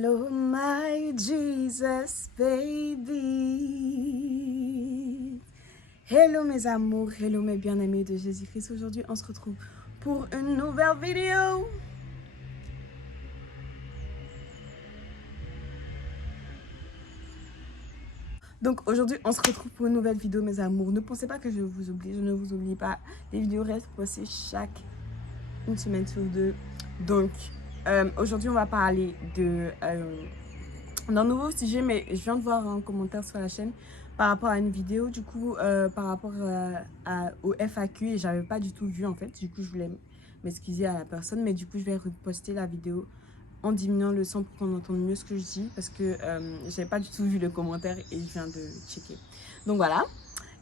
Hello my Jesus baby. Hello mes amours, hello mes bien-aimés de Jésus-Christ. Aujourd'hui on se retrouve pour une nouvelle vidéo. Donc aujourd'hui on se retrouve pour une nouvelle vidéo mes amours. Ne pensez pas que je vous oublie, je ne vous oublie pas. Les vidéos restent postées chaque une semaine sur deux. Donc aujourd'hui on va parler d'un nouveau sujet, mais je viens de voir un commentaire sur la chaîne par rapport à une vidéo, du coup, par rapport au FAQ, et j'avais pas du tout vu en fait. Du coup, je voulais m'excuser à la personne, mais du coup, je vais reposter la vidéo en diminuant le son pour qu'on entende mieux ce que je dis, parce que j'avais pas du tout vu le commentaire et je viens de checker. Donc voilà.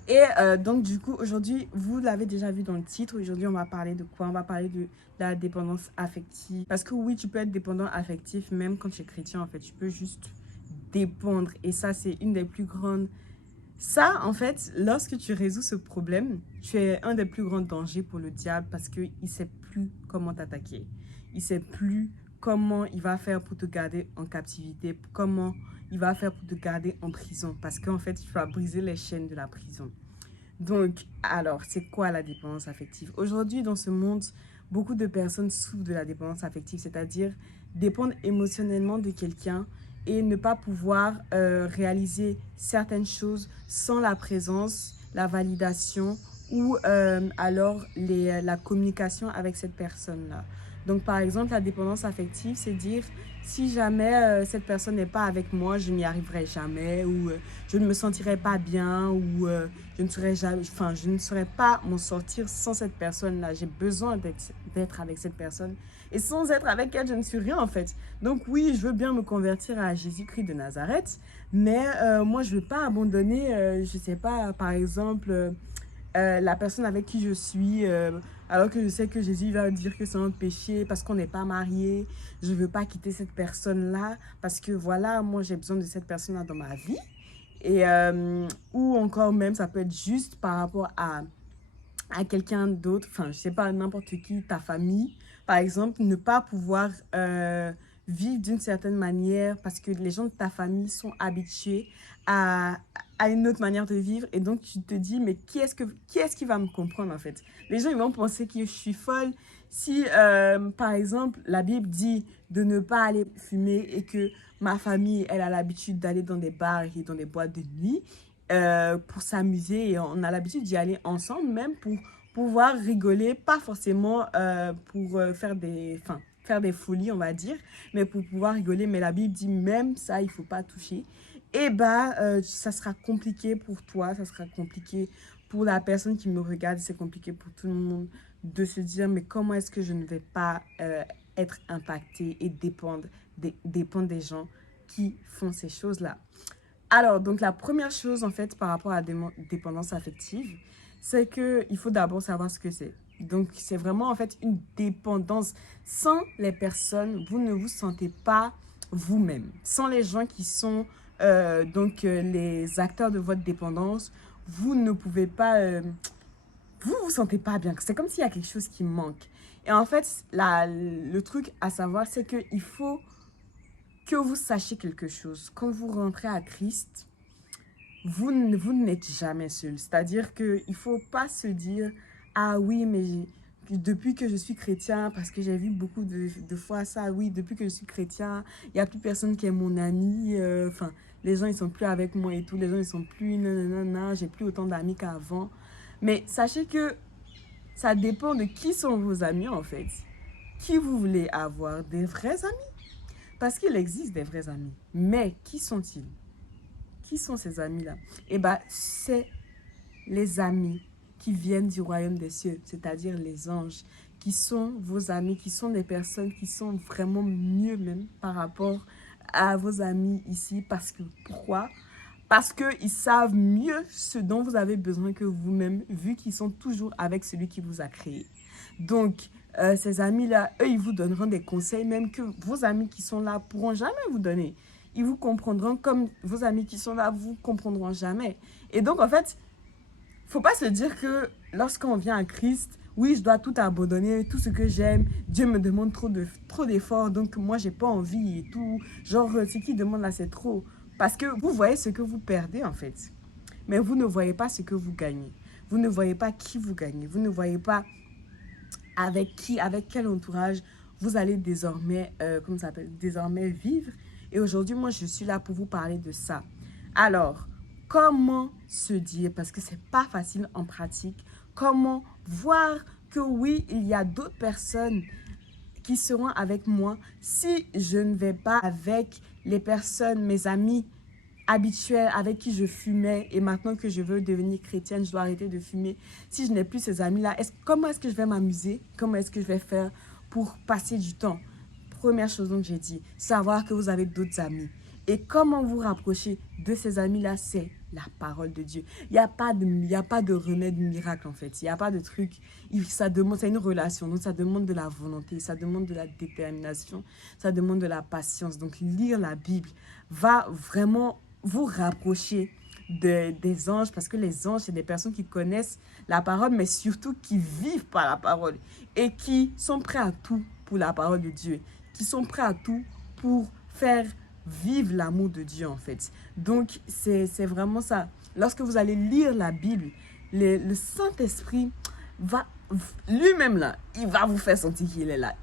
Et donc du coup, aujourd'hui, vous l'avez déjà vu dans le titre, aujourd'hui on va parler de quoi? On va parler de la dépendance affective. Parce que oui, tu peux être dépendant affectif même quand tu es chrétien en fait. Tu peux juste dépendre et ça c'est une des plus grandes... Ça en fait, lorsque tu résous ce problème, tu es un des plus grands dangers pour le diable parce qu'il ne sait plus comment t'attaquer. Il ne sait plus comment il va faire pour te garder en captivité, comment il va faire pour te garder en prison parce qu'en fait, tu vas briser les chaînes de la prison. Donc, alors, c'est quoi la dépendance affective? Aujourd'hui, dans ce monde, beaucoup de personnes souffrent de la dépendance affective, c'est-à-dire dépendre émotionnellement de quelqu'un et ne pas pouvoir réaliser certaines choses sans la présence, la validation ou alors la communication avec cette personne-là. Donc, par exemple, la dépendance affective, c'est dire si jamais cette personne n'est pas avec moi, je n'y arriverai jamais ou je ne me sentirai pas bien ou je ne saurais pas m'en sortir sans cette personne-là. J'ai besoin d'être avec cette personne et sans être avec elle, je ne suis rien en fait. Donc oui, je veux bien me convertir à Jésus-Christ de Nazareth, mais moi, je ne veux pas abandonner, je ne sais pas, par exemple... la personne avec qui je suis, alors que je sais que Jésus va dire que c'est un péché parce qu'on n'est pas marié. Je ne veux pas quitter cette personne-là parce que voilà, moi j'ai besoin de cette personne-là dans ma vie. Et, ou encore même, ça peut être juste par rapport à quelqu'un d'autre, enfin, je sais pas, n'importe qui, ta famille, par exemple, ne pas pouvoir vivre d'une certaine manière parce que les gens de ta famille sont habitués à, à une autre manière de vivre et donc tu te dis, mais qui est-ce qui va me comprendre en fait? Les gens, ils vont penser que je suis folle si, par exemple, la Bible dit de ne pas aller fumer et que ma famille, elle a l'habitude d'aller dans des bars et dans des boîtes de nuit pour s'amuser et on a l'habitude d'y aller ensemble même pour pouvoir rigoler, pas forcément pour faire des folies on va dire, mais pour pouvoir rigoler. Mais la Bible dit même ça il faut pas toucher. Et bah ça sera compliqué pour toi, ça sera compliqué pour la personne qui me regarde, c'est compliqué pour tout le monde de se dire mais comment est-ce que je ne vais pas être impacté et dépendre des gens qui font ces choses là. Alors, donc la première chose, en fait, par rapport à la dépendance affective, c'est qu'il faut d'abord savoir ce que c'est. Donc, c'est vraiment, en fait, une dépendance. Sans les personnes, vous ne vous sentez pas vous-même. Sans les gens qui sont les acteurs de votre dépendance, vous ne pouvez pas... vous vous sentez pas bien. C'est comme s'il y a quelque chose qui manque. Et en fait, le truc à savoir, c'est qu'il faut que vous sachiez quelque chose. Quand vous rentrez à Christ, vous n'êtes jamais seul. C'est-à-dire qu'il ne faut pas se dire « Ah oui, mais depuis que je suis chrétien, parce que j'ai vu beaucoup de fois ça, oui, depuis que je suis chrétien, il n'y a plus personne qui est mon ami. Enfin, les gens, ils ne sont plus avec moi et tout. Les gens, ils ne sont plus... Non, j'ai plus autant d'amis qu'avant. » Mais sachez que ça dépend de qui sont vos amis, en fait. Qui vous voulez avoir? Des vrais amis? Parce qu'il existe des vrais amis. Mais qui sont-ils? Qui sont ces amis-là? Eh bien, c'est les amis qui viennent du royaume des cieux, c'est-à-dire les anges, qui sont vos amis, qui sont des personnes qui sont vraiment mieux même par rapport à vos amis ici. Parce que, pourquoi? Parce qu'ils savent mieux ce dont vous avez besoin que vous-même, vu qu'ils sont toujours avec celui qui vous a créé. Donc, ces amis-là, eux, ils vous donneront des conseils, même que vos amis qui sont là ne pourront jamais vous donner. Ils vous comprendront comme vos amis qui sont là vous comprendront jamais. Et donc, en fait, il ne faut pas se dire que lorsqu'on vient à Christ, oui, je dois tout abandonner, tout ce que j'aime. Dieu me demande trop d'efforts, donc moi, j'ai pas envie et tout. Genre, ce qu'il demande là, c'est trop. Parce que vous voyez ce que vous perdez, en fait. Mais vous ne voyez pas ce que vous gagnez. Vous ne voyez pas qui vous gagnez. Vous ne voyez pas avec qui, avec quel entourage vous allez désormais, comment ça s'appelle, désormais vivre. Et aujourd'hui, moi, je suis là pour vous parler de ça. Alors, comment se dire, parce que c'est pas facile en pratique, comment voir que oui, il y a d'autres personnes qui seront avec moi si je ne vais pas avec les personnes, mes amis habituels avec qui je fumais et maintenant que je veux devenir chrétienne, je dois arrêter de fumer. Si je n'ai plus ces amis-là, comment est-ce que je vais m'amuser? Comment est-ce que je vais faire pour passer du temps? Première chose que j'ai dit, savoir que vous avez d'autres amis. Et comment vous rapprocher de ces amis-là, c'est la parole de Dieu. Il n'y a pas de remède miracle en fait. Il n'y a pas de truc. Ça demande, c'est une relation. Donc ça demande de la volonté, ça demande de la détermination, ça demande de la patience. Donc lire la Bible va vraiment vous rapprocher des anges, parce que les anges, c'est des personnes qui connaissent la parole, mais surtout qui vivent par la parole et qui sont prêts à tout pour la parole de Dieu, qui sont prêts à tout pour faire vivre l'amour de Dieu en fait. Donc, c'est vraiment ça. Lorsque vous allez lire la Bible, le Saint-Esprit va, lui-même là, il va vous faire sentir qu'il est là.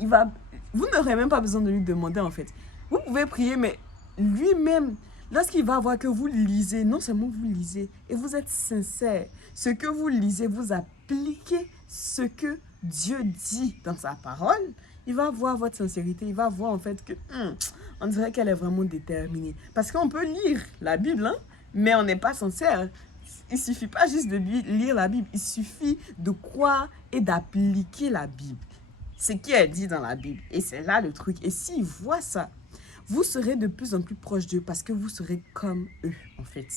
Vous n'aurez même pas besoin de lui demander en fait. Vous pouvez prier, mais lui-même, lorsqu'il va voir que vous lisez, non seulement vous lisez, et vous êtes sincère, ce que vous lisez, vous appliquez ce que Dieu dit dans sa parole, il va voir votre sincérité, il va voir en fait que on dirait qu'elle est vraiment déterminée. Parce qu'on peut lire la Bible, hein, mais on n'est pas sincère. Il ne suffit pas juste de lire la Bible, il suffit de croire et d'appliquer la Bible. Ce qui est dit dans la Bible. Et c'est là le truc. Et s'ils voient ça, vous serez de plus en plus proche d'eux parce que vous serez comme eux, en fait.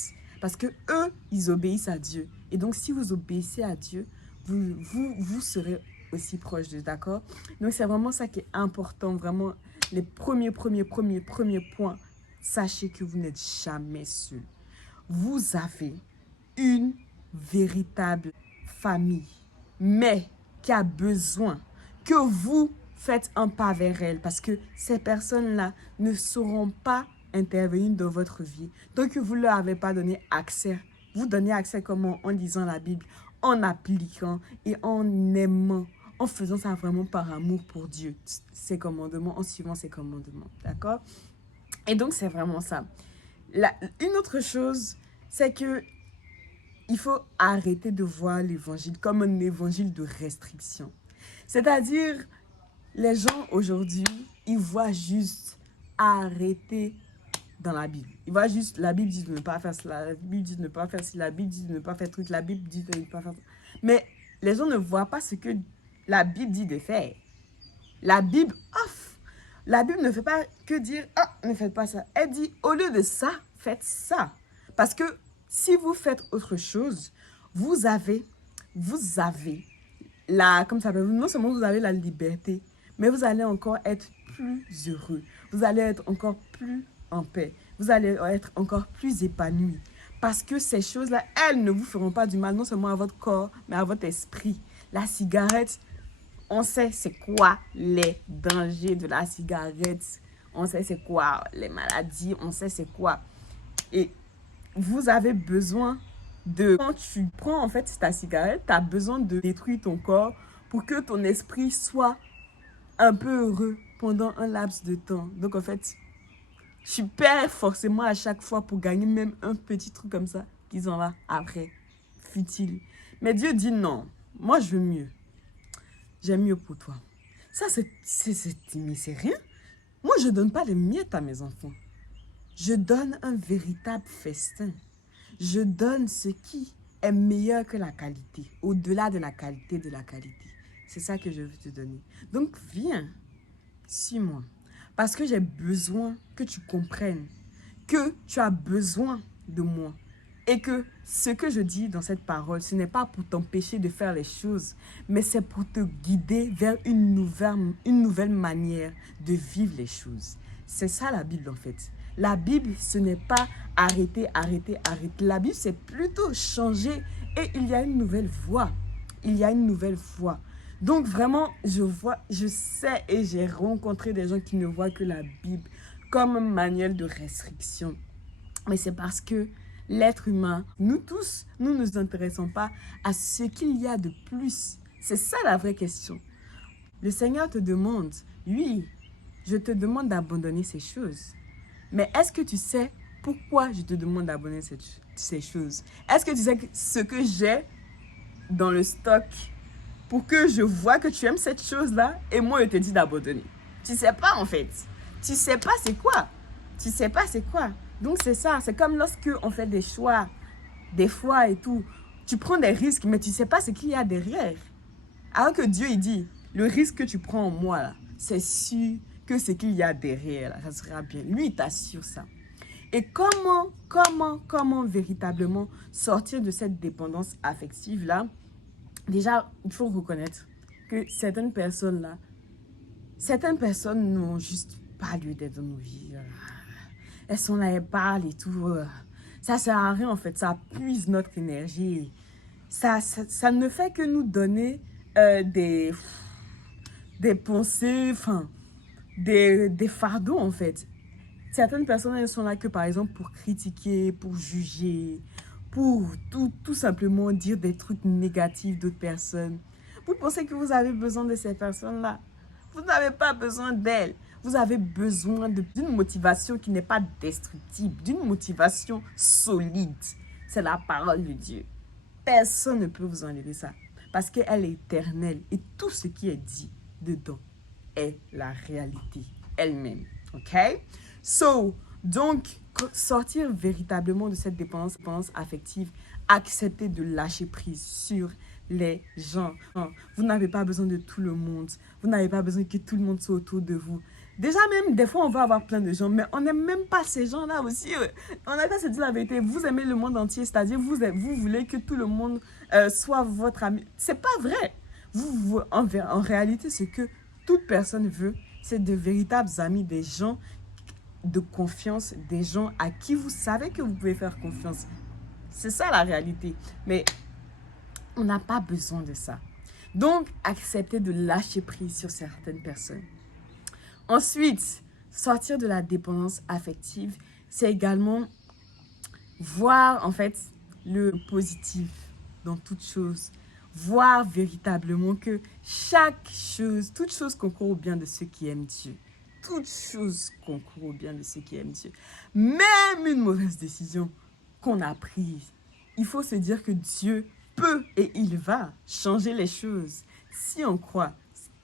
Parce que eux, ils obéissent à Dieu. Et donc, si vous obéissez à Dieu, vous serez aussi proche d'eux, d'accord? Donc, c'est vraiment ça qui est important, vraiment. Les premiers points, sachez que vous n'êtes jamais seul. Vous avez une véritable famille, mais qui a besoin que vous faites un pas vers elle, parce que ces personnes-là ne sauront pas intervenir dans votre vie tant que vous ne leur avez pas donné accès. Vous donnez accès comment? En lisant la Bible, en appliquant et en aimant, en faisant ça vraiment par amour pour Dieu, ses commandements, en suivant ses commandements, d'accord? Et donc, c'est vraiment ça. Une autre chose, c'est que il faut arrêter de voir l'évangile comme un évangile de restriction. C'est-à-dire, les gens aujourd'hui, ils voient juste arrêter dans la Bible. Ils voient juste, la Bible dit de ne pas faire cela, la Bible dit de ne pas faire cela, la Bible dit de ne pas faire truc, la Bible dit de ne pas faire ça. Mais les gens ne voient pas ce que la Bible dit de faire. La Bible offre. La Bible ne fait pas que dire, ah, ne faites pas ça. Elle dit, au lieu de ça, faites ça. Parce que si vous faites autre chose, vous avez comme ça s'appelle, non seulement vous avez la liberté, mais vous allez encore être plus heureux. Vous allez être encore plus en paix. Vous allez être encore plus épanoui. Parce que ces choses-là, elles ne vous feront pas du mal, non seulement à votre corps, mais à votre esprit. La cigarette, on sait c'est quoi les dangers de la cigarette. On sait c'est quoi les maladies. On sait c'est quoi. Et vous avez besoin de... Quand tu prends en fait ta cigarette, tu as besoin de détruire ton corps pour que ton esprit soit un peu heureux pendant un laps de temps. Donc en fait, tu perds forcément à chaque fois pour gagner même un petit truc comme ça qui s'en va après. Futile. Mais Dieu dit non. Moi, je veux mieux. J'ai mieux pour toi. Ça, c'est rien. Moi, je ne donne pas les miettes à mes enfants. Je donne un véritable festin. Je donne ce qui est meilleur que la qualité. Au-delà de la qualité de la qualité. C'est ça que je veux te donner. Donc, viens. Suis-moi. Parce que j'ai besoin que tu comprennes que tu as besoin de moi. Et que ce que je dis dans cette parole, ce n'est pas pour t'empêcher de faire les choses, mais c'est pour te guider vers une nouvelle manière de vivre les choses. C'est ça la Bible en fait. La Bible, ce n'est pas arrêter. La Bible, c'est plutôt changer et il y a une nouvelle voie. Il y a une nouvelle voie. Donc vraiment, je sais et j'ai rencontré des gens qui ne voient que la Bible comme un manuel de restriction. Mais c'est parce que l'être humain, nous tous, nous ne nous intéressons pas à ce qu'il y a de plus. C'est ça la vraie question. Le Seigneur te demande, oui, je te demande d'abandonner ces choses. Mais est-ce que tu sais pourquoi je te demande d'abandonner ces choses? Est-ce que tu sais ce que j'ai dans le stock pour que je vois que tu aimes cette chose-là et moi je te dis d'abandonner? Tu sais pas en fait. Tu sais pas c'est quoi. Tu sais pas c'est quoi. Donc c'est ça, c'est comme lorsque on fait des choix, des fois et tout. Tu prends des risques mais tu sais pas ce qu'il y a derrière. Alors que Dieu il dit, le risque que tu prends en moi là, c'est sûr que ce qu'il y a derrière là, ça sera bien. Lui il t'assure ça. Et comment véritablement sortir de cette dépendance affective là? Déjà, il faut reconnaître que certaines personnes n'ont juste pas lieu d'être dans nos vies. Elles sont là, elles parlent et tout. Ça sert à rien en fait, ça puise notre énergie. Ça ne fait que nous donner des pensées, enfin, des fardeaux en fait. Certaines personnes, elles sont là que par exemple pour critiquer, pour juger, pour tout simplement dire des trucs négatifs d'autres personnes. Vous pensez que vous avez besoin de ces personnes-là? Vous n'avez pas besoin d'elles. Vous avez besoin d'une motivation qui n'est pas destructible, d'une motivation solide. C'est la parole de Dieu. Personne ne peut vous enlever ça parce qu'elle est éternelle et tout ce qui est dit dedans est la réalité elle-même. OK? Donc, sortir véritablement de cette dépendance affective, accepter de lâcher prise sur les gens. Vous n'avez pas besoin de tout le monde. Vous n'avez pas besoin que tout le monde soit autour de vous. Déjà même, des fois, on va avoir plein de gens, mais on n'aime même pas ces gens-là aussi. On a qu'à se dire la vérité. Vous aimez le monde entier, c'est-à-dire vous voulez que tout le monde soit votre ami. C'est pas vrai. En réalité, ce que toute personne veut, c'est de véritables amis, des gens de confiance, des gens à qui vous savez que vous pouvez faire confiance. C'est ça la réalité. Mais on n'a pas besoin de ça. Donc, accepter de lâcher prise sur certaines personnes. Ensuite, sortir de la dépendance affective, c'est également voir en fait le positif dans toute chose. Voir véritablement que chaque chose, toute chose concourt au bien de ceux qui aiment Dieu. Toute chose concourt au bien de ceux qui aiment Dieu. Même une mauvaise décision qu'on a prise, il faut se dire que Dieu peut et il va changer les choses. Si on croit,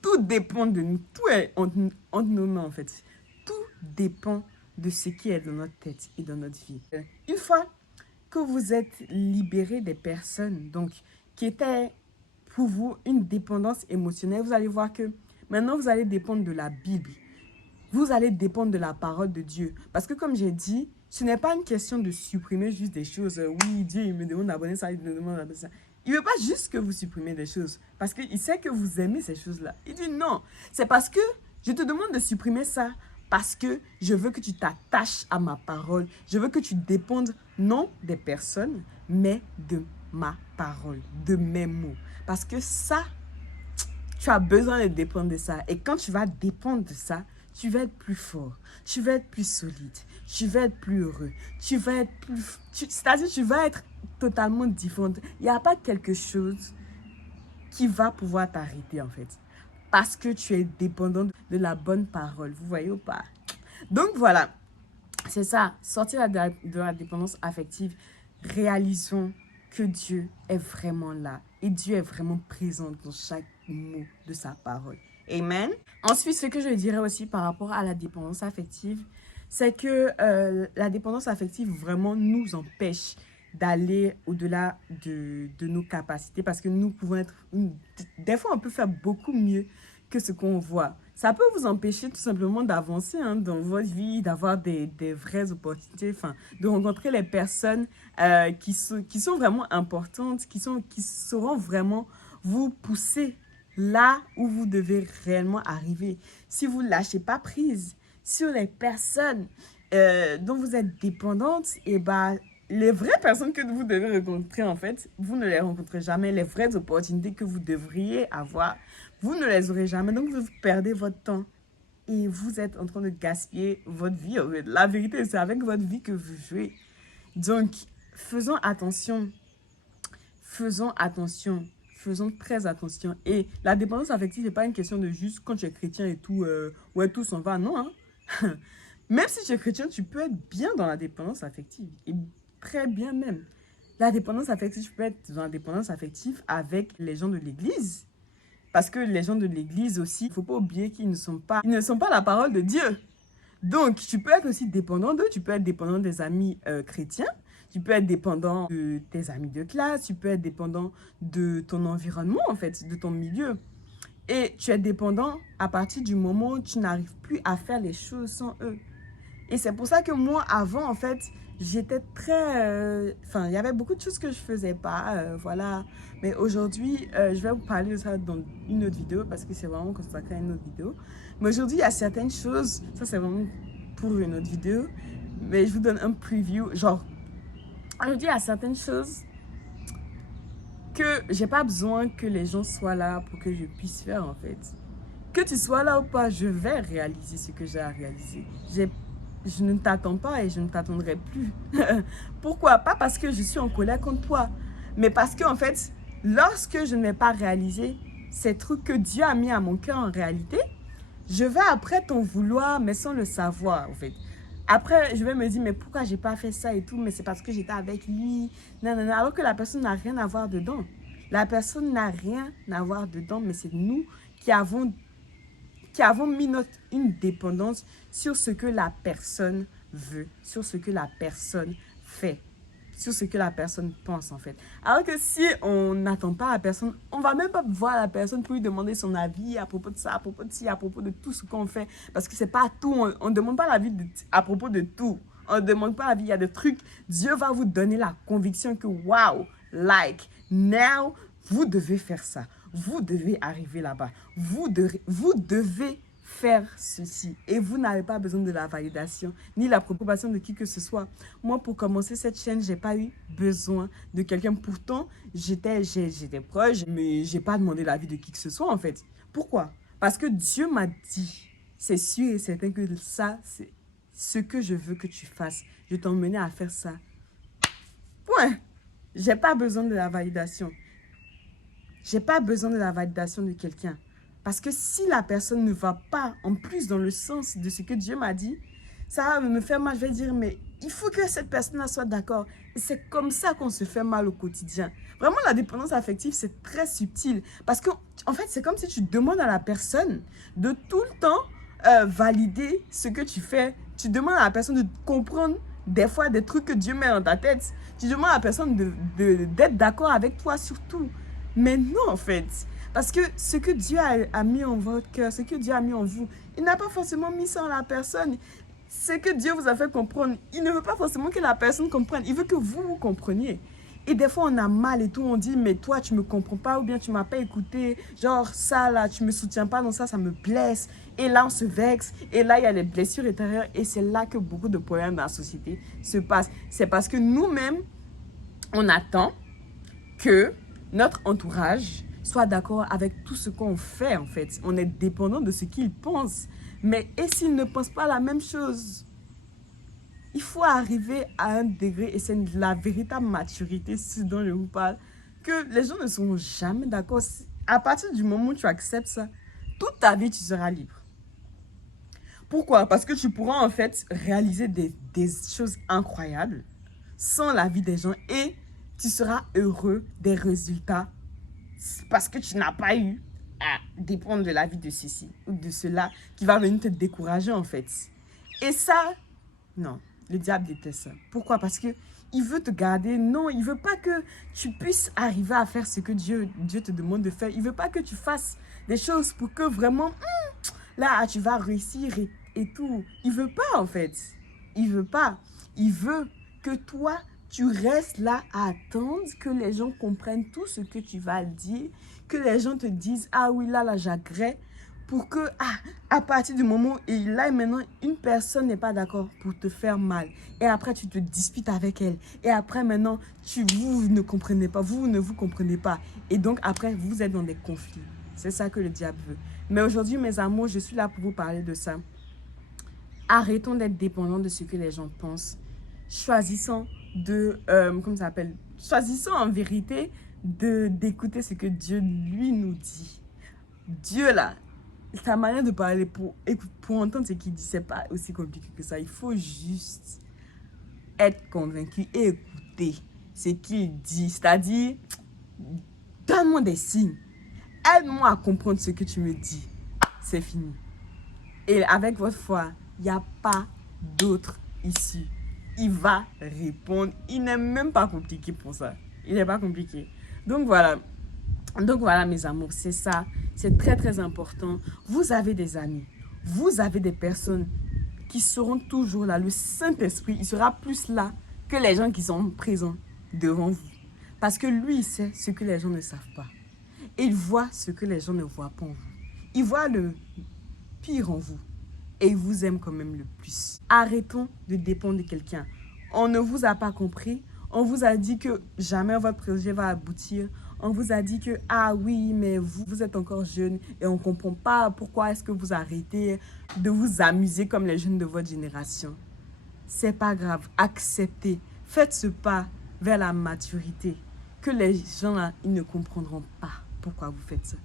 tout dépend de nous. Tout est entre nos mains en fait. Tout dépend de ce qui est dans notre tête et dans notre vie. Une fois que vous êtes libéré des personnes donc, qui étaient pour vous une dépendance émotionnelle, vous allez voir que maintenant vous allez dépendre de la Bible. Vous allez dépendre de la parole de Dieu. Parce que comme j'ai dit, ce n'est pas une question de supprimer juste des choses. Oui, Dieu, il me demande d'abonner ça, il me demande d'abonner ça. Il ne veut pas juste que vous supprimez des choses. Parce qu'il sait que vous aimez ces choses-là. Il dit non. C'est parce que je te demande de supprimer ça. Parce que je veux que tu t'attaches à ma parole. Je veux que tu dépendes non des personnes, mais de ma parole, de mes mots. Parce que ça, tu as besoin de dépendre de ça. Et quand tu vas dépendre de ça, tu vas être plus fort, tu vas être plus solide, tu vas être plus heureux, tu vas être plus... C'est-à-dire tu vas être totalement différent. Il n'y a pas quelque chose qui va pouvoir t'arrêter en fait. Parce que tu es dépendant de la bonne parole. Vous voyez ou pas? Donc voilà, c'est ça. Sortir de la dépendance affective. Réalisons que Dieu est vraiment là. Et Dieu est vraiment présent dans chaque mot de sa parole. Amen. Ensuite, ce que je dirais aussi par rapport à la dépendance affective, c'est que la dépendance affective vraiment nous empêche d'aller au-delà de nos capacités parce que nous pouvons être... Des fois, on peut faire beaucoup mieux que ce qu'on voit. Ça peut vous empêcher tout simplement d'avancer dans votre vie, d'avoir des vraies opportunités, enfin, de rencontrer les personnes qui sont vraiment importantes, qui sauront vraiment vous pousser là où vous devez réellement arriver. Si vous ne lâchez pas prise sur les personnes dont vous êtes dépendante, et bah, les vraies personnes que vous devez rencontrer, en fait, vous ne les rencontrez jamais. Les vraies opportunités que vous devriez avoir, vous ne les aurez jamais. Donc, vous perdez votre temps. Et vous êtes en train de gaspiller votre vie. En fait. La vérité, c'est avec votre vie que vous jouez. Donc, faisons attention. Faisons attention. Faisons très attention. Et la dépendance affective n'est pas une question de juste quand tu es chrétien et tout, ouais, tout s'en va. Non, hein. Même si tu es chrétien, tu peux être bien dans la dépendance affective. Et très bien même. La dépendance affective, tu peux être dans la dépendance affective avec les gens de l'église. Parce que les gens de l'église aussi, il ne faut pas oublier qu'ils ne sont pas la parole de Dieu. Donc, tu peux être aussi dépendant d'eux. Tu peux être dépendant des amis chrétiens. Tu peux être dépendant de tes amis de classe. Tu peux être dépendant de ton environnement, en fait, de ton milieu. Et tu es dépendant à partir du moment où tu n'arrives plus à faire les choses sans eux. Et c'est pour ça que moi, avant, en fait, j'étais très... Enfin, il y avait beaucoup de choses que je faisais pas, voilà. Mais aujourd'hui, je vais vous parler de ça dans une autre vidéo parce que c'est vraiment consacré à une autre vidéo. Mais aujourd'hui, il y a certaines choses, ça c'est vraiment pour une autre vidéo, mais je vous donne un preview. Genre, aujourd'hui, il y a certaines choses que j'ai pas besoin que les gens soient là pour que je puisse faire, en fait. Que tu sois là ou pas, je vais réaliser ce que j'ai à réaliser. Je ne t'attends pas et je ne t'attendrai plus. Pourquoi? Pas parce que je suis en colère contre toi, mais parce que en fait, lorsque je ne vais pas réaliser ces trucs que Dieu a mis à mon cœur en réalité, je vais après t'en vouloir, mais sans le savoir en fait. Après, je vais me dire, mais pourquoi j'ai pas fait ça et tout, mais c'est parce que j'étais avec lui, non, non, non, alors que la personne n'a rien à voir dedans. La personne n'a rien à voir dedans, mais c'est nous qui avons mis une dépendance sur ce que la personne veut, sur ce que la personne fait, sur ce que la personne pense en fait. Alors que si on n'attend pas la personne, on va même pas voir la personne pour lui demander son avis à propos de ça, à propos de ci, à propos de tout ce qu'on fait. Parce que c'est pas tout, on ne demande pas l'avis à propos de tout. On ne demande pas l'avis, il y a des trucs, Dieu va vous donner la conviction que wow, like, now, vous devez faire ça. Vous devez arriver là-bas. Vous devez faire ceci. Et vous n'avez pas besoin de la validation, ni la approbation de qui que ce soit. Moi, pour commencer cette chaîne, j'ai pas eu besoin de quelqu'un. Pourtant, j'étais proche, mais j'ai pas demandé l'avis de qui que ce soit, en fait. Pourquoi? Parce que Dieu m'a dit, c'est sûr et certain que ça, c'est ce que je veux que tu fasses. Je t'emmenais à faire ça. Point. J'ai pas besoin de la validation. J'ai pas besoin de la validation de quelqu'un. Parce que si la personne ne va pas en plus dans le sens de ce que Dieu m'a dit, ça va me faire mal. Je vais dire, mais il faut que cette personne-là soit d'accord. Et c'est comme ça qu'on se fait mal au quotidien. Vraiment, la dépendance affective, c'est très subtil. Parce que, en fait, c'est comme si tu demandes à la personne de tout le temps valider ce que tu fais. Tu demandes à la personne de comprendre des fois des trucs que Dieu met dans ta tête. Tu demandes à la personne d'être d'accord avec toi sur tout. Mais non, en fait. Parce que ce que Dieu a mis en votre cœur, ce que Dieu a mis en vous, il n'a pas forcément mis ça en la personne. Ce que Dieu vous a fait comprendre, il ne veut pas forcément que la personne comprenne. Il veut que vous compreniez. Et des fois, on a mal et tout. On dit, mais toi, tu ne me comprends pas ou bien tu ne m'as pas écouté. Genre, ça, là, tu ne me soutiens pas. Donc ça me blesse. Et là, on se vexe. Et là, il y a les blessures intérieures. Et c'est là que beaucoup de problèmes dans la société se passent. C'est parce que nous-mêmes, on attend que notre entourage soit d'accord avec tout ce qu'on fait, en fait. On est dépendant de ce qu'ils pensent. Mais et s'ils ne pensent pas la même chose? Il faut arriver à un degré, et c'est la véritable maturité, ce dont je vous parle, que les gens ne seront jamais d'accord. À partir du moment où tu acceptes ça, toute ta vie, tu seras libre. Pourquoi? Parce que tu pourras en fait réaliser des choses incroyables sans l'avis des gens et tu seras heureux des résultats parce que tu n'as pas eu à dépendre de l'avis de ceci ou de cela qui va venir te décourager en fait. Et ça, non, le diable déteste ça. Pourquoi? Parce que il veut te garder. Non, il veut pas que tu puisses arriver à faire ce que Dieu te demande de faire. Il veut pas que tu fasses des choses pour que vraiment, là, tu vas réussir et tout. Il veut pas en fait. Il veut pas. Il veut que toi, tu restes là à attendre que les gens comprennent tout ce que tu vas dire, que les gens te disent, ah oui, là, j'agrée, pour que, à partir du moment où là, maintenant, une personne n'est pas d'accord pour te faire mal. Et après, tu te disputes avec elle. Et après, maintenant, vous ne comprenez pas. Vous ne vous comprenez pas. Et donc, après, vous êtes dans des conflits. C'est ça que le diable veut. Mais aujourd'hui, mes amours, je suis là pour vous parler de ça. Arrêtons d'être dépendants de ce que les gens pensent. Choisissons de, comment ça s'appelle? Choisissons en vérité d'écouter ce que Dieu, lui, nous dit. Dieu, là, sa manière de parler pour entendre ce qu'il dit, c'est pas aussi compliqué que ça. Il faut juste être convaincu et écouter ce qu'il dit. C'est-à-dire, donne-moi des signes. Aide-moi à comprendre ce que tu me dis. C'est fini. Et avec votre foi, il n'y a pas d'autre issue. Il va répondre. Il n'est même pas compliqué pour ça. Il n'est pas compliqué. Donc voilà, mes amours, c'est ça. C'est très, très important. Vous avez des amis. Vous avez des personnes qui seront toujours là. Le Saint-Esprit, il sera plus là que les gens qui sont présents devant vous. Parce que lui, il sait ce que les gens ne savent pas. Et il voit ce que les gens ne voient pas en vous. Il voit le pire en vous. Et il vous aime quand même le plus. Arrêtons de dépendre de quelqu'un. On ne vous a pas compris. On vous a dit que jamais votre projet va aboutir. On vous a dit que, ah oui, mais vous êtes encore jeune et on ne comprend pas pourquoi est-ce que vous arrêtez de vous amuser comme les jeunes de votre génération. C'est pas grave. Acceptez. Faites ce pas vers la maturité. Que les gens là, ils ne comprendront pas pourquoi vous faites ça.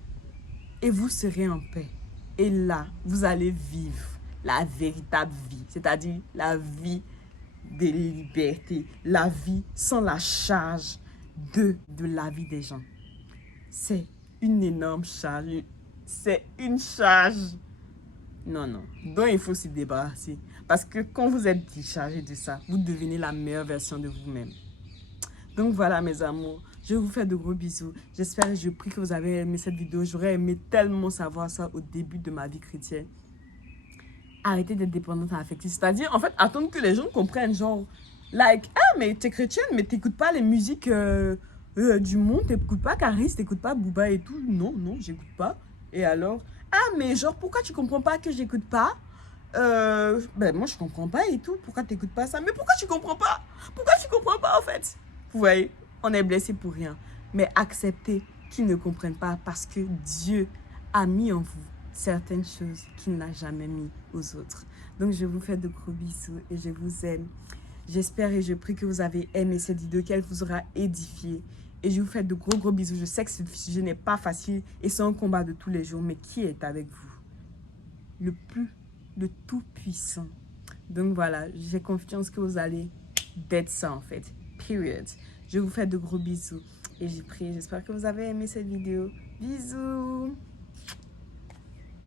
Et vous serez en paix. Et là, vous allez vivre la véritable vie, c'est-à-dire la vie de liberté, la vie sans la charge de la vie des gens. C'est une énorme charge, c'est une charge. Non, dont il faut se débarrasser. Parce que quand vous êtes déchargé de ça, vous devenez la meilleure version de vous-même. Donc voilà mes amours, je vous fais de gros bisous. J'espère et je prie que vous avez aimé cette vidéo. J'aurais aimé tellement savoir ça au début de ma vie chrétienne. Arrêtez d'être dépendante affective. C'est-à-dire, en fait, attendre que les gens comprennent, genre, like, mais t'es chrétienne, mais t'écoutes pas les musiques du monde, t'écoutes pas Caris, t'écoutes pas Booba et tout. Non, j'écoute pas. Et alors, mais genre, pourquoi tu comprends pas que j'écoute pas? Moi, je comprends pas et tout. Pourquoi t'écoutes pas ça? Mais pourquoi tu comprends pas? Pourquoi tu comprends pas, en fait? Vous voyez, on est blessé pour rien. Mais acceptez qu'ils ne comprennent pas parce que Dieu a mis en vous certaines choses qu'il n'a jamais mis aux autres. Donc, je vous fais de gros bisous et je vous aime. J'espère et je prie que vous avez aimé cette vidéo, qu'elle vous aura édifié. Et je vous fais de gros bisous. Je sais que ce sujet n'est pas facile et c'est un combat de tous les jours. Mais qui est avec vous? Le Tout-Puissant. Donc voilà, j'ai confiance que vous allez d'être ça en fait. Period. Je vous fais de gros bisous. Et j'ai prié, j'espère que vous avez aimé cette vidéo. Bisous!